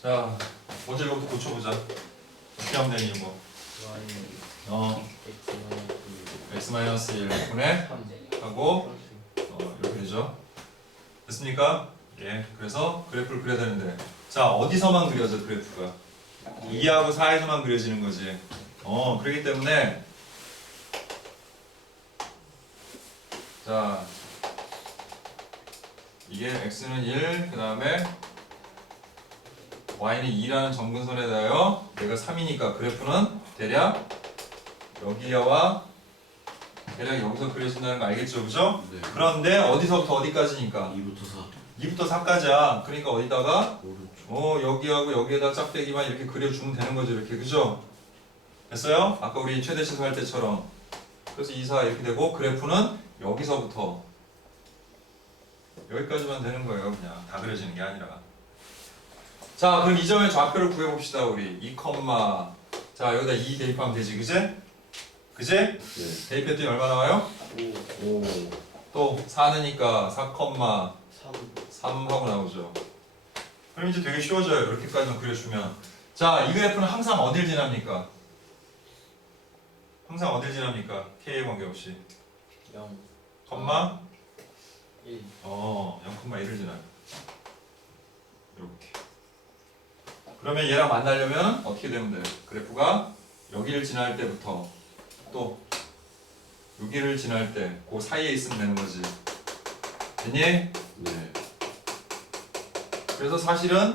자, 먼저 이거부터 고쳐보자. 어떻게 하면 되니 이거? 어, x 마이너스 1 분의 하고 어, 이렇게 되죠. 됐습니까? 예. 그래서 그래프를 그려야 되는데 자 어디서만 그려져 그래프가 2하고 4에서만 그려지는 거지. 어 그렇기 때문에 자 이게 x는 1, 그 다음에 y는 2라는 점근선에 대하여 얘가 3이니까 그래프는 대략 여기와 대략 여기서 그려진다는 거 알겠죠, 그죠? 네. 그런데 어디서부터 어디까지니까 2부터 4 2부터 4까지야. 그러니까 어디다가 오른쪽 어 여기하고 여기에다 짝대기만 이렇게 그려주면 되는 거죠, 이렇게 그죠? 됐어요? 아까 우리 최대 치수 할 때처럼. 그래서 2, 4 이렇게 되고 그래프는 여기서부터 여기까지만 되는 거예요, 그냥 다 그려지는 게 아니라. 자, 그럼 이 점의 좌표를 구해봅시다, 우리 2, 자 여기다 2 대입하면 되지, 그제? 그제? 네 대입했더니 얼마 나와요? 5. 또 4느니까 4, 3 하고 나오죠. 그럼 이제 되게 쉬워져요. 이렇게까지만 그려주면. 자, 이 그래프는 항상 어딜 지납니까? 항상 어딜 지납니까? K에 관계없이. 0, 컴마? 1, 어, 0,1을 지나요. 이렇게. 그러면 얘랑 만나려면 어떻게 되면 돼요? 그래프가 여기를 지날 때부터 또 여기를 지날 때 그 사이에 있으면 되는 거지. 됐니? 네 그래서 사실은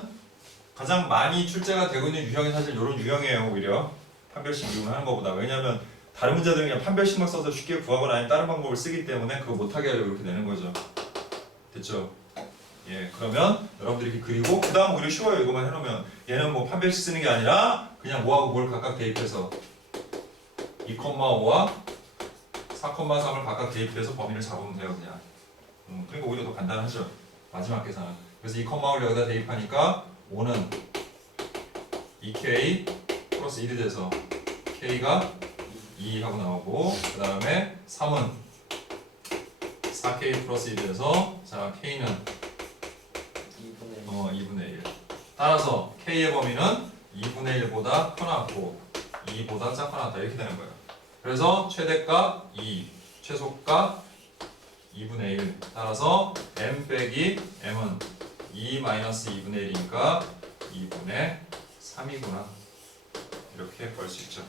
가장 많이 출제가 되고 있는 유형이 사실 이런 유형이에요 오히려 판별식 이용을 하는 것보다 왜냐하면 다른 문제들은 그냥 판별식만 써서 쉽게 구하거나 아니면 다른 방법을 쓰기 때문에 그거 못하게 하려고 이렇게 되는 거죠 됐죠? 예 그러면 여러분들이 이렇게 그리고 그 다음 오히려 쉬워요. 이거만 해놓으면. 얘는 뭐 판별식 쓰는 게 아니라 그냥 뭐하고 뭘 각각 대입해서 2,5와 4,3을 각각 대입해서 범위를 잡으면 돼요 그냥. 음, 그러니까 오히려 더 간단하죠. 마지막 계산은. 그래서 이 컴마를 여기다 대입하니까 5는 2k 플러스 1이 돼서 k가 2 하고 나오고 그 다음에 3은 4k 플러스 1이 돼서 자 k는 2분의 1, 어 2분의 1 따라서 k의 범위는 2분의 1보다 커놨고 2보다 작거났다. 이렇게 되는 거예요. 그래서 최대값 2 최소값 2분의 1 따라서 m 빼기 m은 2 마이너스 2분의 1이니까 2분의 3이구나. 이렇게 볼 수 있죠